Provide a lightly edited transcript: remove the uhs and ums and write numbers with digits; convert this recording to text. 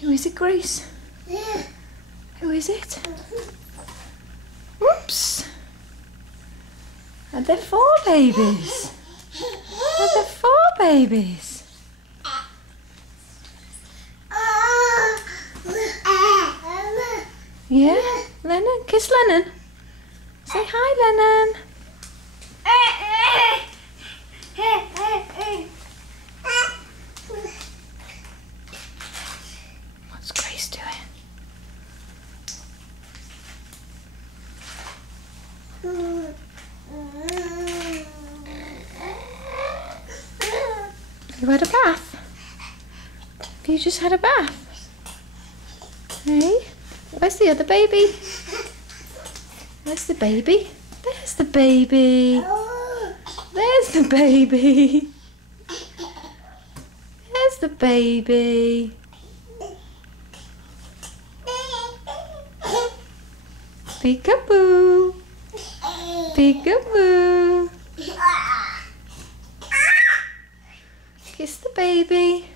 Who is it, Grace? Who is it? Whoops! Are there 4 babies? Are there 4 babies? Yeah? Lennon? Kiss Lennon. Say hi, Lennon. What's Grace doing? Have you had a bath? Have you just had a bath? Hey? Where's the other baby? Where's the baby? There's the baby. There's the baby. There's the baby. Peekaboo. Peekaboo. Kiss the baby.